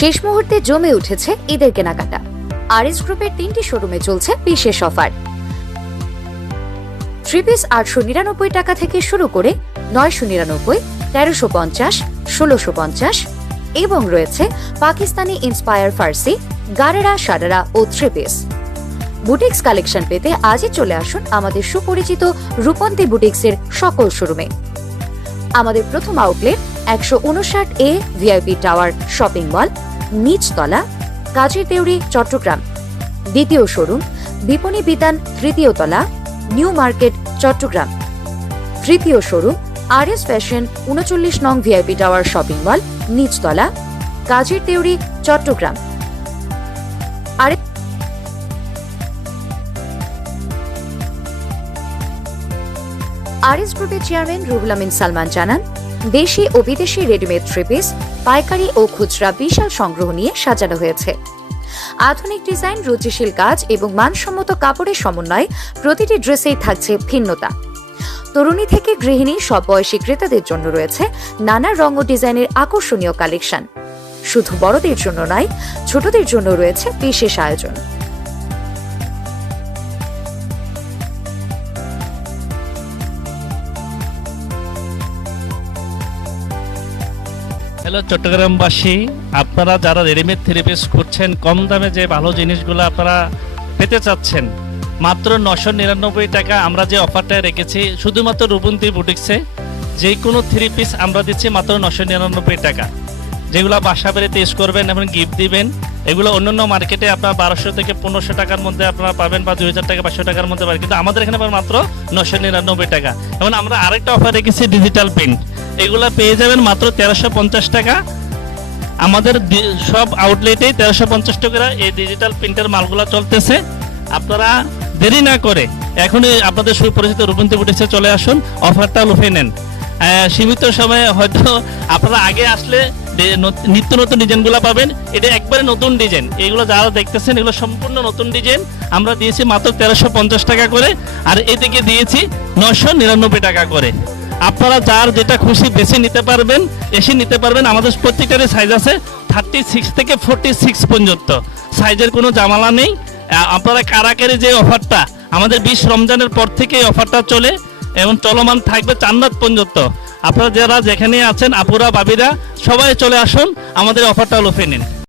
শেষ মুহূর্তে জমে উঠেছে ঈদের কেনাকাটা। আরএস গ্রুপের 3টি শোরুমে চলছে বিশেষ অফার। থ্রি পিস 899 টাকা থেকে শুরু করে 999, 1350, 1650 এবং রয়েছে পাকিস্তানি ইন্সপায়ার ফার্সি, গারেরা, সারারা ও থ্রি পিস। বুটিক্স কালেকশন পেতে আজই চলে আসুন আমাদের সুপরিচিত রূপন্তী বুটিক্সের সকল শোরুমে। আমাদের প্রথম outlet 159A VIP tower shopping mall, নিচতলা, কাজী দেউরি, চট্টগ্রাম। দ্বিতীয় শোরুম বিপণী বিতান, তৃতীয় তলা, নিউ মার্কেট, চট্টগ্রাম। তৃতীয় শোরুম আরএস ফ্যাশন, 39 নং ভিআইপি টাওয়ার শপিং মল, নিচতলা, কাজী দেউরি, চট্টগ্রাম। আরএস গ্রুপের চেয়ারম্যান রুহুল আমিন সালমান জানান, দেশি ও বিদেশি রেডিমেড থ্রি পিস পাইকারি ও খুচরা বিশাল সংগ্রহ নিয়ে সাজানো হয়েছে। আধুনিক ডিজাইন, রুচিশীল কাজ এবং মানসম্মত কাপড়ের সমন্বয়ে প্রতিটি ড্রেসেই থাকছে ভিন্নতা। তরুণী থেকে গৃহিণী সব বয়সী ক্রেতাদের জন্য রয়েছে নানা রং ও ডিজাইনের আকর্ষণীয় কালেকশন। শুধু বড়দের জন্য নয়, ছোটদের জন্য রয়েছে বিশেষ আয়োজন। হ্যালো চট্টগ্রামবাসী, আপনারা যারা রেডিমেড থ্রি পিস করছেন, কম দামে যে ভালো জিনিসগুলো আপনারা পেতে চাচ্ছেন, মাত্র 999 টাকা আমরা যে অফারটা রেখেছি শুধুমাত্র রূপন্তী বুটিক্সে, যে কোনো থ্রি পিস আমরা দিচ্ছি মাত্র 999 টাকা, যেগুলো বাসা বাড়িতে ইউজ করবেন এবং গিফট দিবেন। এগুলো অন্যান্য মার্কেটে আপনার 1200 থেকে 1500 টাকার মধ্যে আপনারা পাবেন, বা 2000 টাকা 500 টাকার মধ্যে পাবেন, কিন্তু আমাদের এখানে পাবেন মাত্র 999 টাকা। এবং আমরা আরেকটা অফার রেখেছি ডিজিটাল প্রিন্ট, এগুলো পেয়ে যাবেন মাত্র 1350 টাকা। আমাদের সব আউটলেটে 1350 টাকা এই ডিজিটাল প্রিন্টের মালগুলো চলতেছে। আপনারা দেরি না করে এখনই আপনাদের সুপরিচিত রূপন্তী বুটিক্সে চলে আসুন, অফারটা লুফে নেন। সীমিত সময়ে হয়তো আপনারা আগে আসলে নিত্য নতুন ডিজাইনগুলো পাবেন। এটা একবারে নতুন ডিজাইন, এগুলো যারা দেখতেছেন এগুলো সম্পূর্ণ নতুন ডিজাইন। আমরা দিয়েছি মাত্র 1350 টাকা করে, আর এদিকে দিয়েছি 999 টাকা করে। আপনারা যার যেটা খুশি বেছে নিতে পারবেন, এসে নিতে পারবেন। আমাদের প্রত্যেকটারই সাইজ আছে 36 থেকে 46 পর্যন্ত, সাইজের কোনো জামালা নেই। আপনারা কারাকারি যে অফারটা আমাদের 20 রমজানের পর থেকে এই অফারটা চলে এবং চলমান থাকবে চান্নাত পর্যন্ত। আপনারা যারা যেখানে আছেন, আপুরা, বাবিরা, সবাই চলে আসুন, আমাদের অফারটা লুফে নিন।